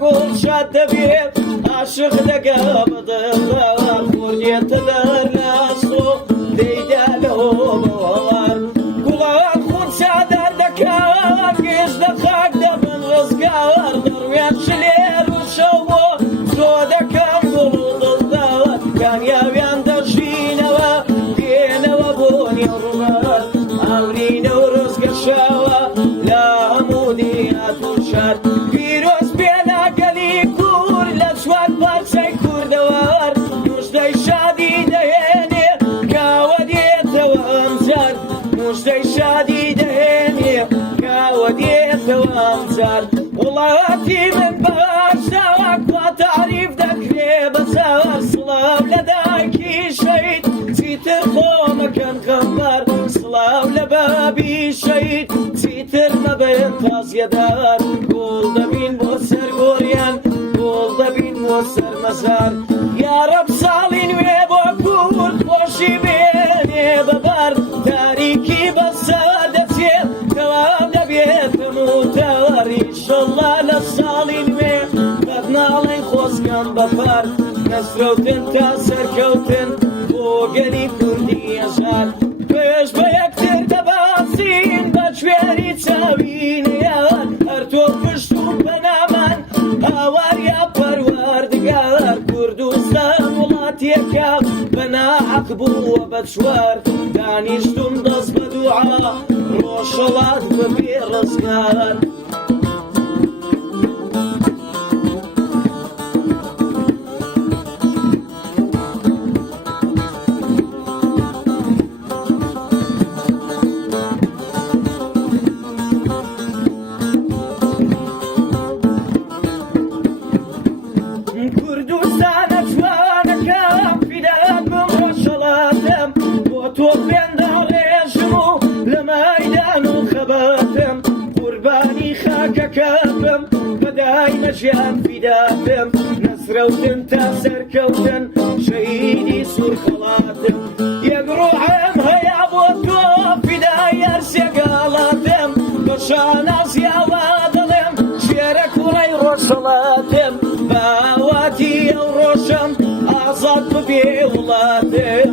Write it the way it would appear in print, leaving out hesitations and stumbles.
بقول شاد بيت عاشق دقا بدغار خوردي تدر ناسو ديدالو بوار قوان خود شادر دكار قيش دخاك دبن غزقار درويان شليل وشوو زودكم قلوض الدار كان يابيان دجينوا دينوا بوني الرمال عورين ورزق الشاوى لا موديات وشار فيروس بينا قلي كور لسوات بارسي كور دوار مجدي شادي دهيني كاوديت وامزار مجدي شادي دهيني كاوديت وامزار والله من بارساك وتعريف دكري بسار صلاة لداكي شهيد تيتر خوما كان خمار صلاة لبابي شهيد تيتر ما بينتاز يدار قول دبين بوسر غوريان قول دبين بوسر مزار يا رب صالين ويبو كور خوشي بيني ببار تاريكي بسادتي دوام دبيت موتار إن شاء الله للصالين وين بدنا علي خوص كان بفار نسروتن تاسر كوتن وقلي كردي أزار بيش بيكتر دباسين بجويري تساوين يار أرتو فشتو بنامان هاوار يا پروردگار كردستان ولاتيكا بنا عقبو وبجوار دانيشتم دز بدوعا روشلات ببير رزقار كردستان أجوانك فداء بمرشلاتم وتوفين دار يجمو لميدان وخباتم قرباني خاك كافم بداي نجيان فداتم نسروتن تاسر كوتن شهيدي سور خلاتم يقروعم هيا بوتو فداي يرسي قالاتم بشانا زياوادلم شيرك وري رشلاتم باواتي وروشم أعصاد ببي ولاتم